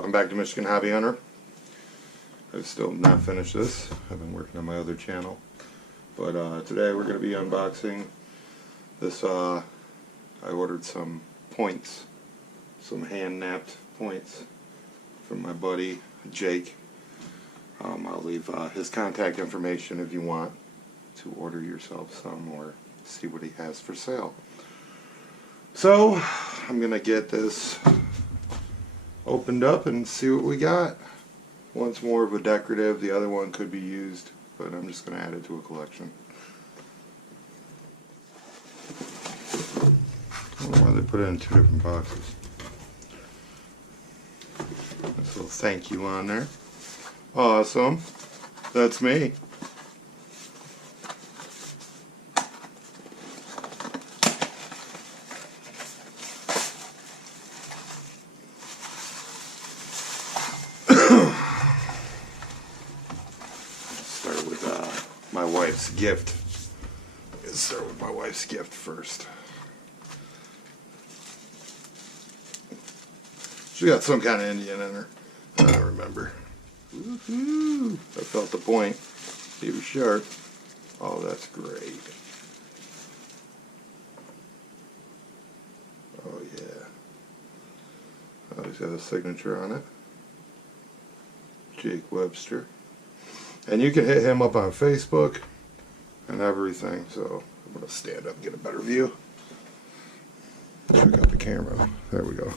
Welcome back to Michigan Hobby Hunter. I've still not finished this. I've been working on my other channel. But today we're going to be unboxing this. I ordered some points, some hand-knapped points from my buddy Jake. I'll leave his contact information if you want to order yourself some or see what he has for sale. So I'm going to get this opened up and see what we got. One's more of a decorative, the other one could be used, but I'm just going to add it to a collection. I don't know why they put it in two different boxes. Nice little thank you on there. Awesome. That's me. Start with my wife's gift. Let's start with my wife's gift first. She got some kind of Indian in her. I don't remember. Woohoo! I felt the point. He was sharp. Oh, that's great. Oh, yeah. Oh, he's got a signature on it. Jake Webster. And you can hit him up on Facebook and everything. So I'm going to stand up and get a better view. Check out the camera. There we go.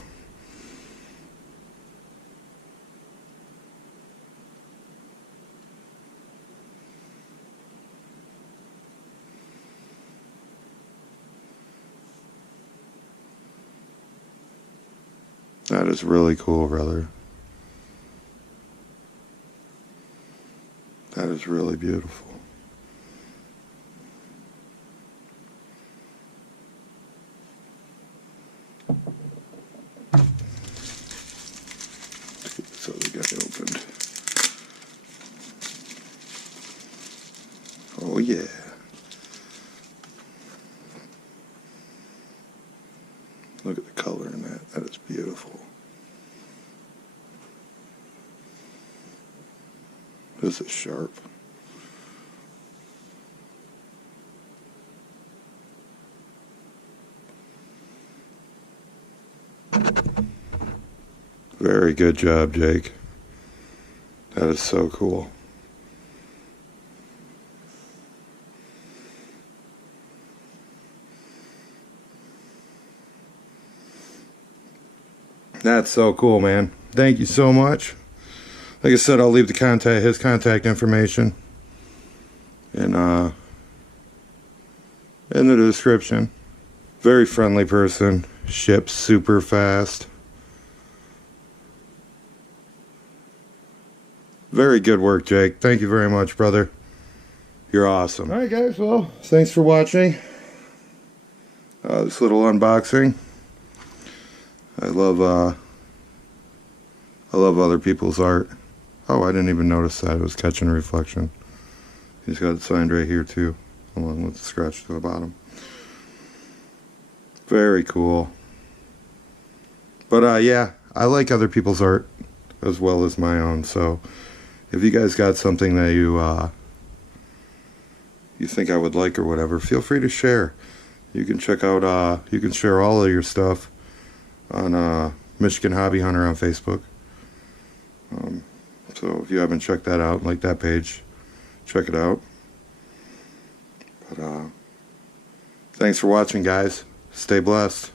That is really cool, brother. That is really beautiful. Let's get this other guy opened. Oh yeah. Look at the color in that. That is beautiful. This is sharp. Very good job, Jake. That is so cool. That's so cool, man. Thank you so much. Like I said, I'll leave his contact information in the description. Very friendly person. Ships super fast. Very good work, Jake. Thank you very much, brother. You're awesome. Alright guys, well, thanks for watching this little unboxing. I love other people's art. Oh, I didn't even notice that. It was catching a reflection. He's got it signed right here too, along with the scratch to the bottom. Very cool. But yeah, I like other people's art as well as my own. So if you guys got something that you think I would like or whatever, feel free to share. You can check out, you can share all of your stuff on Michigan Hobby Hunter on Facebook. So if you haven't checked that out, like that page, check it out. But thanks for watching, guys. Stay blessed.